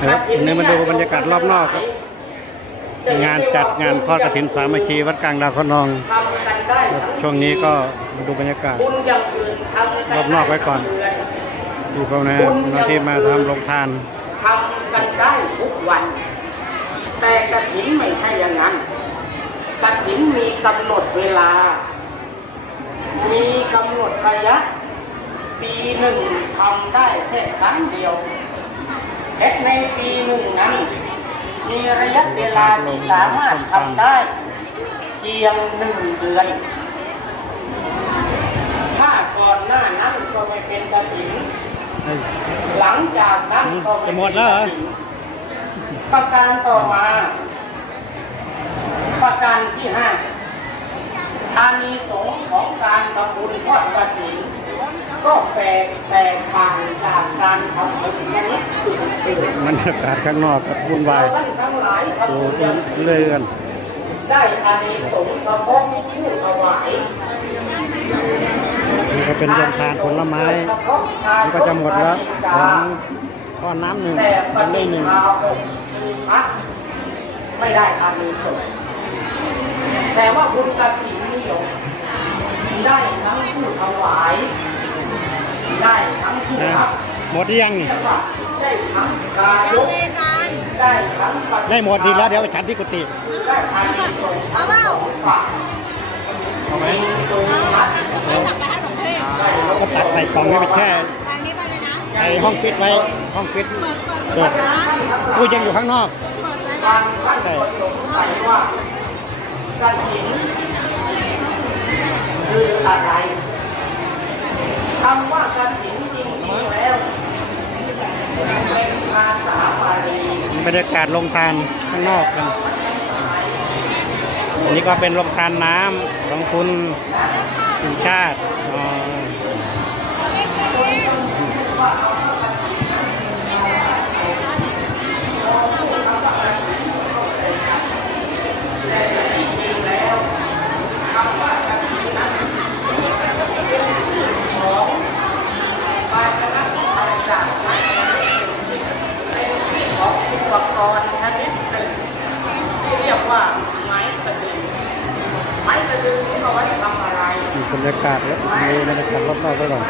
นะครับวันนี้มาดูบรรยากาศรอบนอกครับงานจัดงานทอดกฐินสามัคคีวัดกลางดาวคะนองทำกันได้ครับทั้งช่วงนี้ก็มาดูบรรยากาศบุญอย่างอื่นทำรอบนอกไว้ก่อนดูเขานะหน้าที่มาทำโรงทานทำกันได้ทุกวัน แต่กระถินไม่ใช่อย่างนั้นกระถินมีกำหนดเวลา มีกำหนดระยะ ปีหนึ่งทำได้แค่ครั้งเดียว และในปีหนึ่งนั้น มีระยะเวลาที่สามารถทำได้เพียงหนึ่งเดือน ถ้าก่อนหน้านั้นก็ไม่เป็นกระถินหลังจากนั้นก็ไจะหมดแล้วเหรอประการต่อมา ประการที่ห้าอานิสงส์ของการทำบุญทอดกฐิน ก็แตกแตกต่างจากการทำบุญชนิดอื่นบรรยากาศข้างนอกก็วุ่นวายท่านทั้งหลายทำดูบุญเรื่อยกันได้อานิสงส์เฉพาะผู้ถวายนี่ก็เป็นโรงทานผลไม้นี่ก็จะหมดแล้วของก้อนน้ำหนึ่งแต่ปอันนี้ฏิหนึ่งภาหกมีพระไม่ได้อานิสงส์แต่ว่าบุญกฐินนิยมได้ทั้งผู้ถวาย ได้ทั้งผู้นะรับหมดหรือยังนี่เรียกว่าได้ทั้งกายกได้ทั้งปฏิภาณได้หมดดีแล้วเดี๋ยวไปฉันที่กุฏิได้อานิสงส์ทั้งสองฝ่ายเอาไหมตรงนั้นก็ตักใส่กล่องให้ไปแช่ทางนี้ไปเลยนะในห้องฟิตไว้ห้องฟิตเปิดเปิดเปิดตู้เย็นอยู่ข้างนอกเปิดเลยบางท่านก็สงสัยว่าการหินคืออะไร คำว่าการหินจริงๆแล้วเป็นภาษาบาลีบรรยากาศลงทานข้างนอกกันอันนี้ก็เป็นลงทานน้ำของคุณคุณชาติอ๋อ ของอุปกรณ์ชนิดหนึ่งที่เรียกว่าไม้กระดึงไม้กระดึงนี่เอาไว้ทำอะไร มี บรรยากาศแล้วมีบรรยากาศรอบๆไว้ก่อน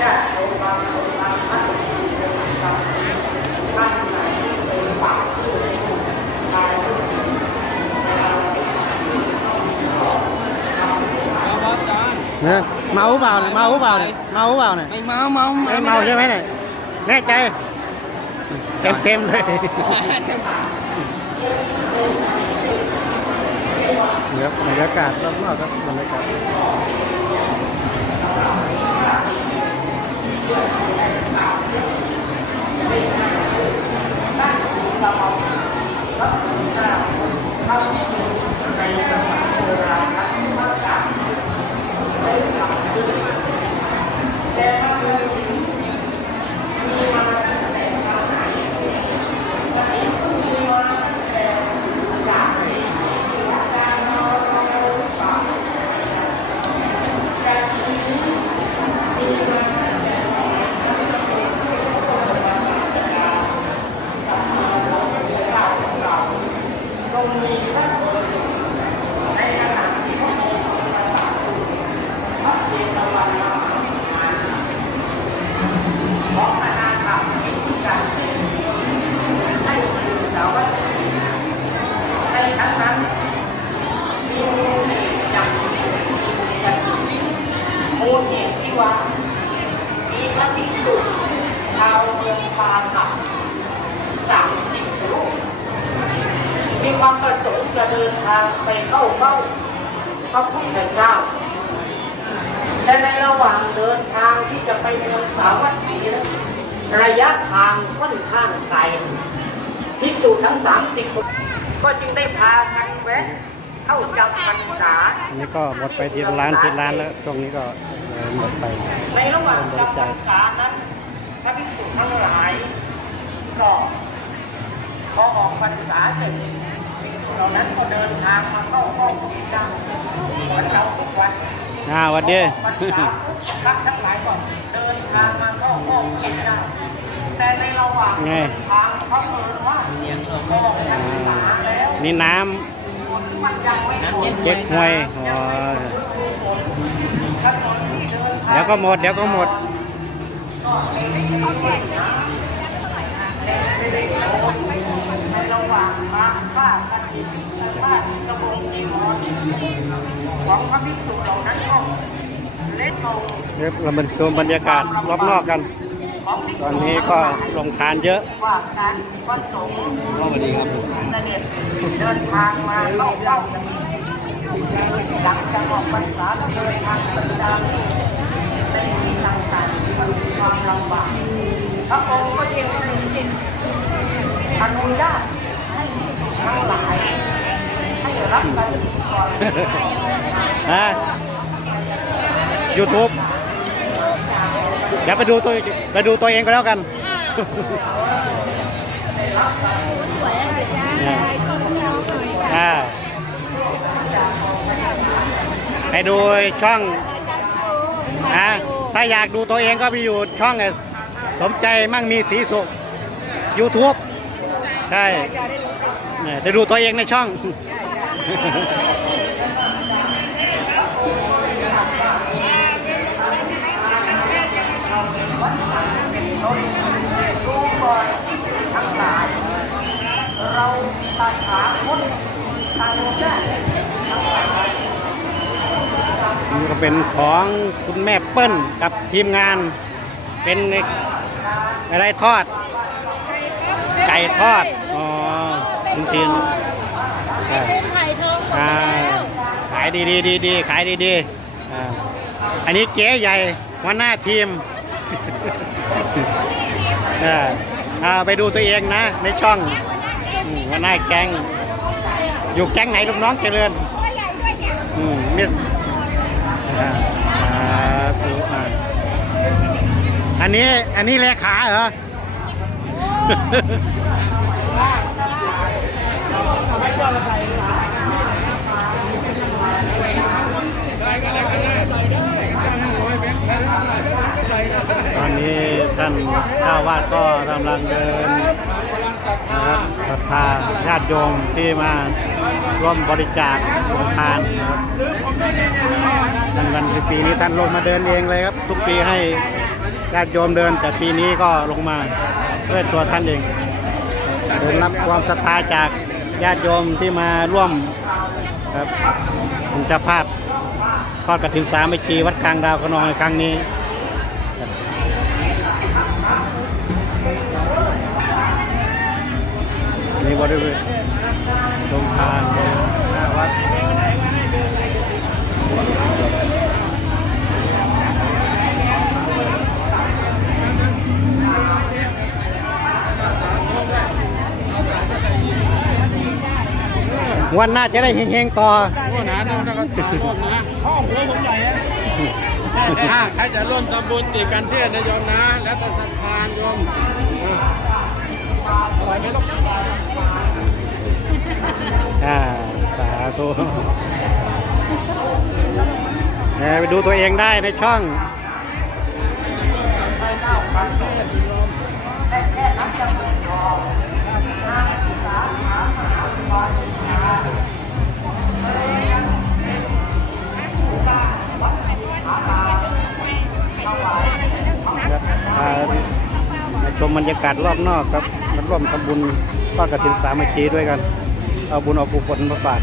ญาติโยมบางคนบางท่านท่านไหนเป็นปากผู้ชายนะเมาเปล่าเนี่ยเมาเปล่าเนี่ยเมาเปล่าเนี่ยไม่เมาเมาไม่เมาใช่ไหมเนี่ยแน่ใจเต็มเต็มๆเลยเดี๋ยวบรรยากาศรอบๆครับบรรยากาศ ของอาณาธรรมที่การเป็นให้คือสาวัตถีในทั้งนั้นมีมูลเหตุอย่างกัน มูลเหตุที่ว่า มีพระภิกษุชาวเมืองปาหับสามสิบรูปมีความประสงค์จะเดินทางไปเข้าเฝ้าพระพุทธเจ้าและในระหว่างเดินทางที่จะไปเมืองสาวัตถีระยะทางค่อนข้างไกลภิกษุทั้งสามสิบก็จึงได้พากันแวะ เข้าจำพรรษาอันนี้ก็หมดไปทีละล้านทีละล้านแล้วช่วงนี้ก็เอ่อหมดไปในระหว่างจำพรรษานั้นพระภิกษุทั้งหลายก็พอออกพรรษาเสร็จภิกษุเหล่านั้นก็เดินทางมาเข้าห้องที่จ้างเหมือนเราทุกวันอ่าหวัดดีพรรษาพระทั้งหลายก็เดินทางมาไงทางพระเมืองว่าเลี้ยงเขาพ่อยังไม่หนาแล้วนี่น้มันยังไม่น้ำหมเย็ดนำ เก๊กฮวยอ๋อเดี๋ยวก็หมด เดี๋ยวก็หมดในระหว่างพระผ้ากฐินและผ้ากระบงจีวรของพระภิกษุเหล่านั้นเล็กลงเรียวเรามาชมบรรยากาศรอบนอกกัน ตอนนี้ก็ลงทานเยอะว่าการประสงค์สวัสดีครับเสด็จเดินทางมาเข้าเฝ้ากันหลังจากออกพรรษาแล้วเดินทางไปตามเป็นที่ต่างๆมีความลำบากพระองค์ก็ยังจิตอนุญาตให้ทั้งหลายให้รับกันก่อนนะ YouTube เดี๋ยวไปดูตัวไปดูตัวเองก็แล้วกันอ่าไปดูช่องอ่าถ้าอยากดูตัวเองก็ไปอยู่ช่องไอ้สมใจมั่งมีสีสุข YouTube ใช่เนี่ยได้ดูตัวเองในช่อง ชนดูก่อนทั้งหลาย เราตัดขาพุทธตังแท้ทั้งหลายนี่ก็เป็นของคุณแม่เปิ้ลกับทีมงาน เป็นอะไรทอด ไก่ทอด อ๋อคุณทีนไข่ทองหมขายดีดีดีดีขายดีดีอันนี้เก๋ใหญ่หัวหน้าทีม อ่าอ่าไปดูตัวเองนะ ในช่องหัวหน้าแก๊งอยู่แก๊งไหนลูกน้องเจริญตัวใหญ่ด้วยเมียอืมมิดอ่าสาธุอ่าอันนี้อันนี้เลขาเหรอนนี้ ท่านเจ้าวาดก็กำลังเดินนะครับศรัทธาญาติโยมที่มาร่วมบริจาคโรงทานนะครับท่านวันปีนี้ท่านลงมาเดินเองเลยครับ ทุกปีให้ญาติโยมเดิน แต่ปีนี้ก็ลงมาด้วยตัวท่านเองเดินรับความศรัทธาจากญาติโยมที่มาร่วมครับเป็นเจ้าภาพทอดกระถิ่นสามัคคีวัดกลางดาวขนองในครั้งนี้ บริเวณโรงทานหน้าวัดวันหน้าจะได้เฮงๆต่อนะดูนะครับร่วมนะห้องหัวผมใหญ่ถ้าใครจะร่วมทำบุญติดกันเทศนะโยมนะ แล้วแต่ศรัทธาโยม อ่าสาธุเนี่ยไปดูตัวเองได้ในช่องมาชมบรรยากาศรอบนอกครับ ร่วมทำบุญทอดกระถินสามัคคีด้วยกัน เอาบุญเอากุศลมาฝาก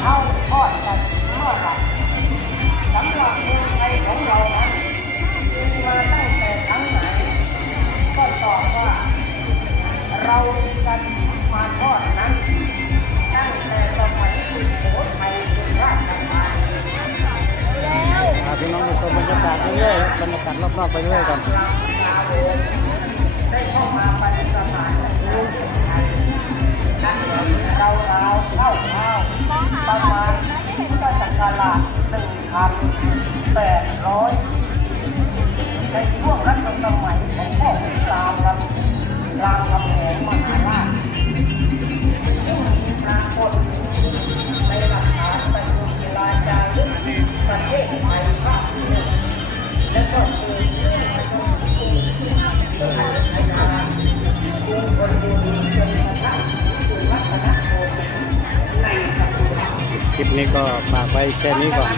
เข้าทอดกันเมื่อไหร่สำหรับ ก็ฝากไว้แค่นี้ก่อน